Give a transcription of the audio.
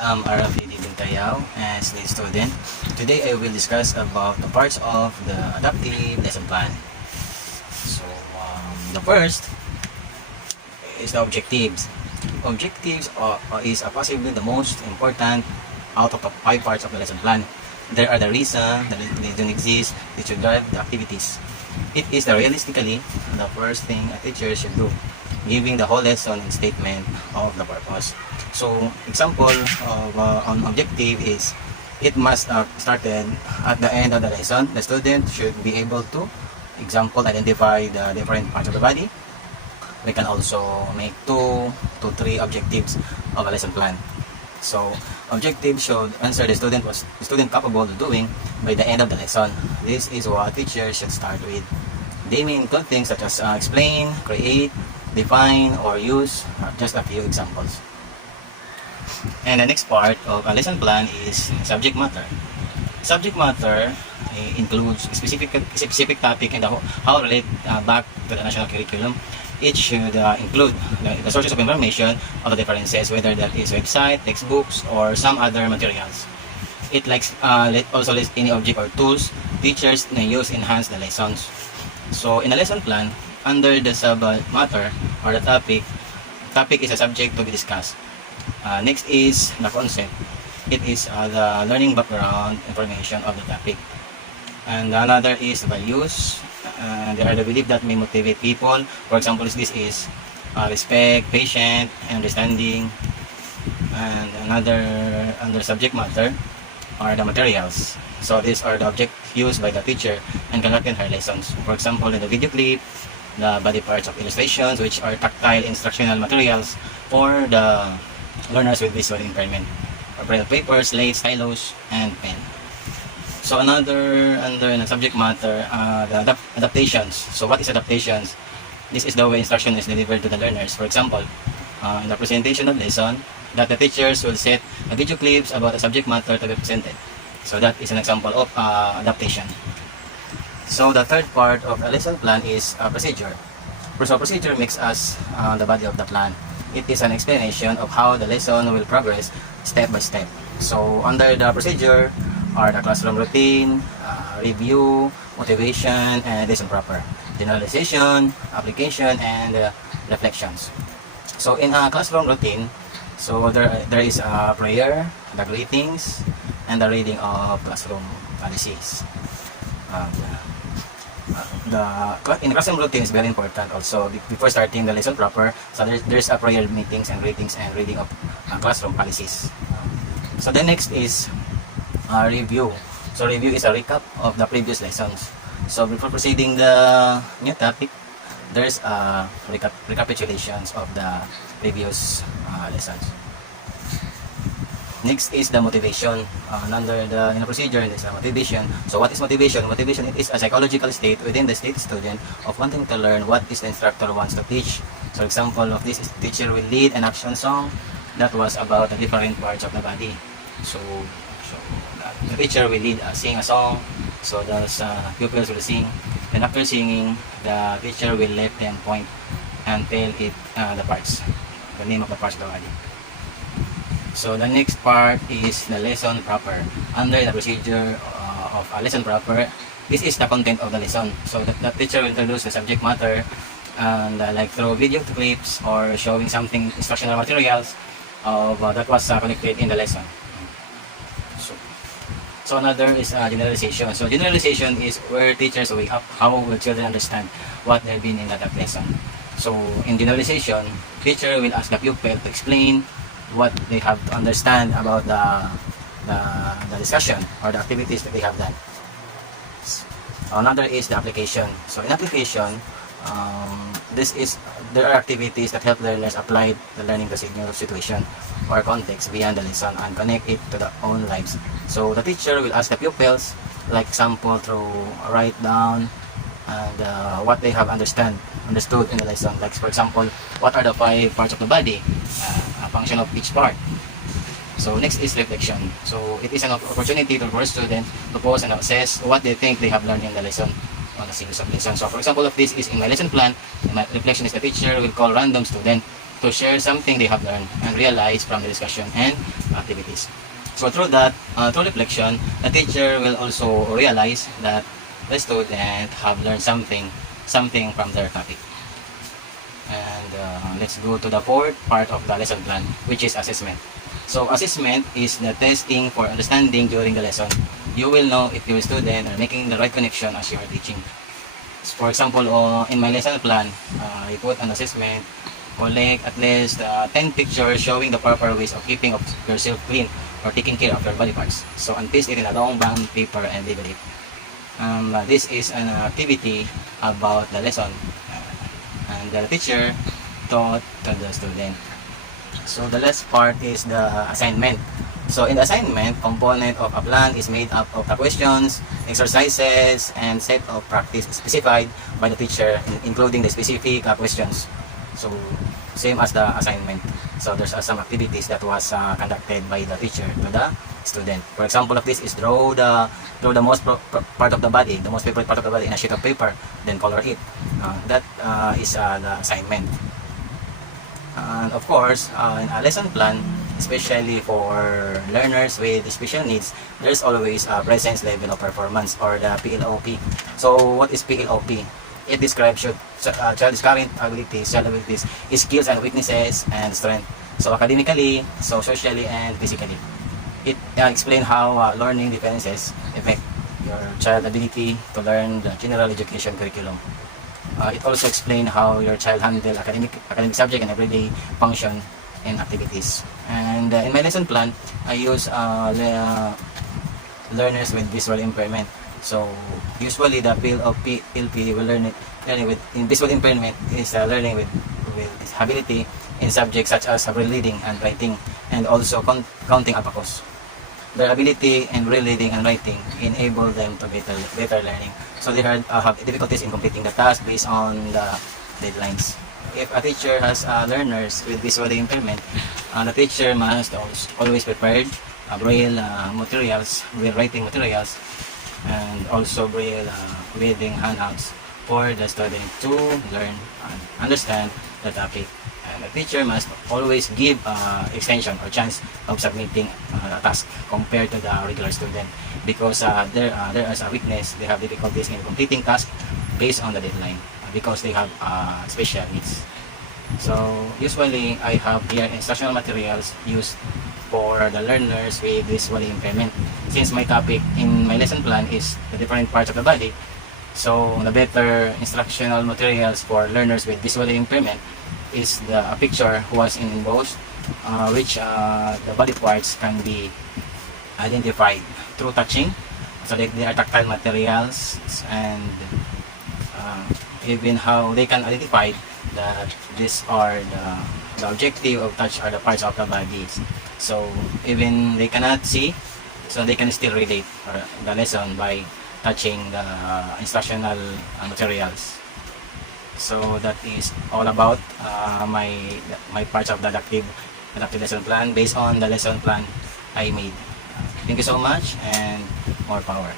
I'm AR-RAFI as the student. Today I will discuss about the parts of the adaptive lesson plan. So the first is the objectives. Objectives is possibly the most important out of the 5 parts of the lesson plan. There are the reason that they don't exist, they should drive the activities. It is realistically the first thing a teacher should do, giving the whole lesson in statement of the purpose. So example of on objective is it must started at the end of the lesson. The student should be able to example identify the different parts of the body. We can also make 2 to 3 objectives of a lesson plan. So objective should answer the student capable of doing by the end of the lesson. This is what teachers should start with. They may include things such as explain, create, define, or use just a few examples. And the next part of a lesson plan is subject matter. Subject matter includes specific topic and how relate back to the national curriculum. It should include the sources of information of the differences, whether that is website, textbooks, or some other materials. It also lists any object or tools teachers may use to enhance the lessons. So in a lesson plan, under the subject matter or the topic is a subject to be discussed. Next is the concept. It is the learning background information of the topic. And another is values. There are the belief that may motivate people. For example, this is respect, patience, understanding. And another under subject matter are the materials. So these are the objects used by the teacher and conducting her lessons. For example, in the video clip, the body parts of illustrations, which are tactile instructional materials for the learners with visual impairment. Braille paper, slate, stylus, and pen. So another under the subject matter, the adaptations. So what is adaptations? This is the way instruction is delivered to the learners. For example, in the presentation of lesson, that the teachers will set video clips about the subject matter to be presented. So that is an example of adaptation. So the third part of a lesson plan is procedure. So procedure makes us the body of the plan. It is an explanation of how the lesson will progress step by step. So under the procedure are the classroom routine, review, motivation, and lesson proper, generalization, application, and reflections. So in a classroom routine, so there is a prayer, the greetings, and the reading of classroom policies. In classroom routine is very important also before starting the lesson proper. So there's a prayer, meetings, and greetings, and reading of classroom policies. So the next is review. So review is a recap of the previous lessons. So before proceeding the new topic, there's a recapitulations of the previous lessons. Next is the motivation. Under the procedure, there's a motivation. So what is motivation? Motivation, it is a psychological state within the student of wanting to learn what is the instructor wants to teach. So example of this is teacher will lead an action song that was about the different parts of the body. So the teacher will lead sing a song. So those pupils will sing. And after singing, the teacher will let them point and tell it the parts, the name of the parts of the body. So the next part is the lesson proper. Under the procedure of a lesson proper, this is the content of the lesson. So the teacher will introduce the subject matter and like through video clips or showing something instructional materials of that was connected in the lesson. So another is generalization. So generalization is where teachers weigh up how will children understand what they've been in that lesson. So in generalization, teacher will ask the pupil to explain what they have to understand about the discussion or the activities that they have done. Another is the application. So in application, there are activities that help learners apply the learning to a new situation or context beyond the lesson and connect it to their own lives. So the teacher will ask the pupils, like example, to write down and what they have understood in the lesson. Like for example, what are the 5 parts of the body, a function of each part. So next is reflection. So it is an opportunity for students to pause and assess what they think they have learned in the lesson on a series of lessons. So for example of this is in my lesson plan, my reflection is the teacher will call random student to share something they have learned and realized from the discussion and activities. So through that, through reflection, the teacher will also realize that the student have learned something from their topic. And let's go to the fourth part of the lesson plan, which is assessment. So assessment is the testing for understanding during the lesson. You will know if your student are making the right connection as you are teaching. For example, in my lesson plan, I put an assessment, collect at least 10 pictures showing the proper ways of keeping of yourself clean or taking care of your body parts. So paste it in a long bound paper and label it. This is an activity about the lesson, and the teacher taught to the student. So the last part is the assignment. So in the assignment, component of a plan is made up of the questions, exercises, and set of practice specified by the teacher, including the specific questions. So same as the assignment. So there's some activities that was conducted by the teacher to the student. For example of this is draw the most part of the body, the most favorite part of the body in a sheet of paper, then color it. That is the assignment. And of course, in a lesson plan, especially for learners with special needs, there's always a presence level of performance, or the PLOP. So what is PLOP? It describes child's current abilities, skills and weaknesses, and strength. So academically, so socially, and physically. It explains how learning differences affect your child's ability to learn the general education curriculum. It also explains how your child handle academic subject and everyday function and activities. And in my lesson plan, I use learners with visual impairment. So usually the PLP will learning with in visual impairment is learning with disability in subjects such as reading and writing, and also counting abacus. Their ability in reading and writing enable them to better learning. So they have difficulties in completing the task based on the deadlines. If a teacher has learners with visual impairment, the teacher must always prepare braille materials, braille writing materials, and also braille reading handouts for the student to learn and understand the topic. And the teacher must always give extension or chance of submitting a task compared to the regular student, because there is a weakness. They have difficulties in completing tasks based on the deadline because they have special needs. So usually I have here instructional materials used for the learners with visual impairment. Since my topic in my lesson plan is the different parts of the body, so the better instructional materials for learners with visual impairment is a picture was embossed, which the body parts can be identified through touching. So they are tactile materials, and even how they can identify that these are the objective of touch are the parts of the body. So even they cannot see, so they can still relate the lesson by touching the instructional materials. So that is all about my parts of the adaptive lesson plan based on the lesson plan I made. Thank you so much, and more power.